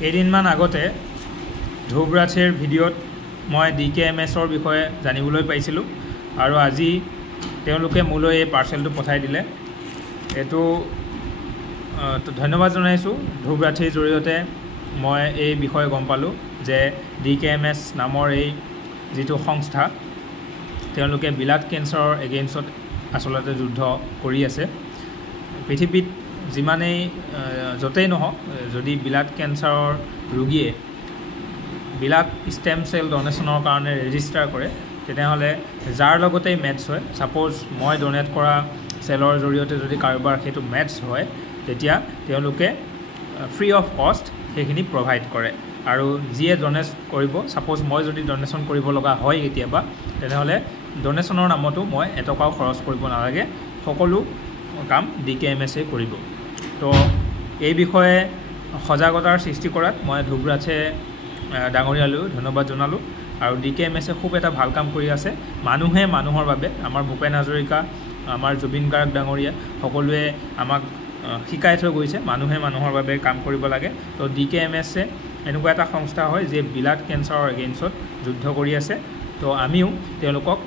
কেইদিনমান আগতে ধুবৰাথিৰ ভিডিঅ'ত মই DKMSৰ বিষয়ে জানিবলৈ পাইছিলোঁ আৰু আজি তেওঁলোকে মোলৈ এই পাৰ্চেলটো পঠাই দিলে। এইটো ধন্যবাদ জনাইছোঁ। ধুবৰাথিৰ জৰিয়তে মই এই বিষয়ে গম পালোঁ যে DKMS নামৰ এই যিটো সংস্থা তেওঁলোকে ব্লাড কেঞ্চাৰৰ এগেইনষ্টত আচলতে যুদ্ধ কৰি আছে। পৃথিৱীত যিমানেই য'তেই নহওক, যদি ব্লাড কেঞ্চাৰৰ ৰোগীয়ে ব্লাড ষ্টেম চেল ডনেশ্যনৰ কাৰণে ৰেজিষ্টাৰ কৰে, তেনেহ'লে যাৰ লগতেই মেটচ হয়, ছাপ'জ মই ডনেট কৰা চেলৰ জৰিয়তে যদি কাৰোবাৰ সেইটো মেটচ হয়, তেতিয়া তেওঁলোকে ফ্ৰী অফ কষ্ট সেইখিনি প্ৰভাইড কৰে। আৰু যিয়ে ডনেট কৰিব, ছাপ'জ মই যদি ডনেশ্যন কৰিব লগা হয় কেতিয়াবা, তেনেহ'লে ডনেশ্যনৰ নামতো মই এটকাও খৰচ কৰিব নালাগে, সকলো কাম DKMSে কৰিব। তো এই বিষয়ে সজাগতাৰ সৃষ্টি কৰাত মই ধুবৰাথে ডাঙৰীয়ালৈও ধন্যবাদ জনালোঁ। আৰু DKMSে খুব এটা ভাল কাম কৰি আছে। মানুহে মানুহৰ বাবে, আমাৰ ভূপেন হাজৰিকা, আমাৰ জুবিন গাৰ্গ ডাঙৰীয়া সকলোৱে আমাক শিকাই থৈ গৈছে মানুহে মানুহৰ বাবে কাম কৰিব লাগে। তো DKMSে এনেকুৱা এটা সংস্থা হয় যে ব্লাড কেঞ্চাৰৰ এগেইনষ্টত যুদ্ধ কৰি আছে। তো আমিও তেওঁলোকক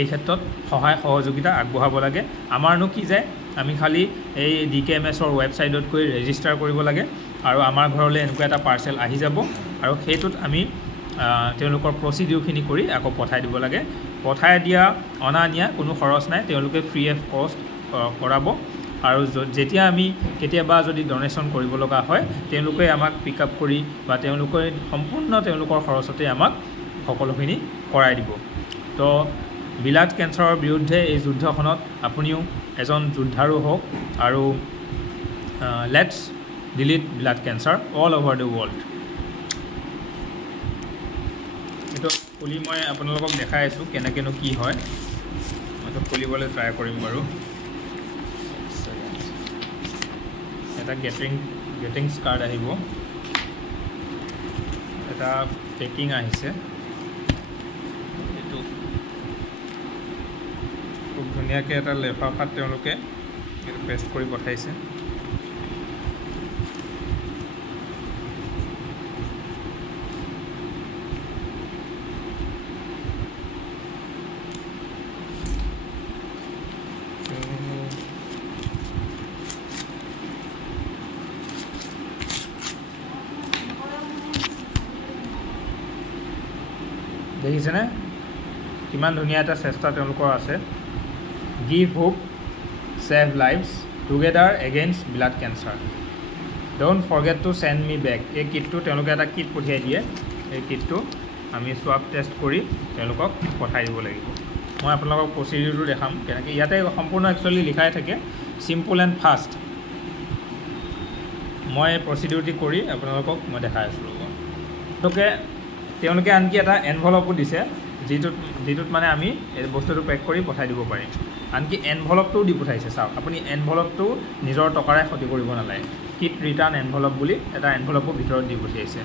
এই ক্ষেত্ৰত সহায় সহযোগিতা আগবঢ়াব লাগে। আমাৰনো কি যায়, আমি খালি এই DKMSৰ ৱেবছাইটত গৈ ৰেজিষ্টাৰ কৰিব লাগে আৰু আমাৰ ঘৰলৈ এনেকুৱা এটা পাৰ্চেল আহি যাব আৰু সেইটোত আমি তেওঁলোকৰ প্ৰচিডিউৰখিনি কৰি আকৌ পঠাই দিব লাগে। পঠাই দিয়া অনা নিয়া কোনো খৰচ নাই, তেওঁলোকে ফ্ৰী অফ কষ্ট কৰাব। আৰু যেতিয়া আমি কেতিয়াবা যদি ডনেশ্যন কৰিব লগা হয়, তেওঁলোকে আমাক পিক আপ কৰি বা তেওঁলোকে সম্পূৰ্ণ তেওঁলোকৰ খৰচতে আমাক সকলোখিনি কৰাই দিব। তো ব্লাড কেঞ্চাৰৰ বিৰুদ্ধে এই যুদ্ধখনত আপুনিও এজন যোদ্ধাৰো হওক আৰু let's delete blood cancer all over the world. এইটো খুলি মই আপোনালোকক দেখাই আছোঁ কেনেকৈনো কি হয়। মইতো খুলিবলৈ ট্ৰাই কৰিম বাৰু। এটা গেটিংছ কাৰ্ড আহিব, এটা পেকিং আহিছে, এইটো খুব ধুনীয়াকৈ এটা লেফাফাত তেওঁলোকে এইটো পেষ্ট কৰি পঠাইছে। দেখিছেনে কিমান ধুনীয়া এটা চেষ্টা তেওঁলোকৰ আছে। Give hope, save lives, together against blood cancer, don't forget to send me back. এই কিটটো তেওঁলোকে এটা কিট পঠিয়াই দিয়ে। এই কিটটো আমি সোৱাব টেষ্ট কৰি তেওঁলোকক পঠাই দিব লাগিব। মই আপোনালোকক প্ৰচিডিউৰটো দেখাম কেনেকৈ। ইয়াতে সম্পূৰ্ণ একচুৱেলি লিখাই থাকে চিম্পল এণ্ড ফাষ্ট। মই প্ৰচিডিউৰটি কৰি আপোনালোকক মই দেখাই আছোঁ। তেওঁলোকে আনকি এটা এনভলপো দিছে, যিটোত মানে আমি এই বস্তুটো পেক কৰি পঠাই দিব পাৰিম। আনকি এনভলপটোও দি পঠাইছে। চাওক, আপুনি এনভলপটো নিজৰ টকাৰে ক্ষতি কৰিব নালাগে। কিট ৰিটাৰ্ণ এনভলপ বুলি এটা এনভলপো ভিতৰত দি পঠিয়াইছে।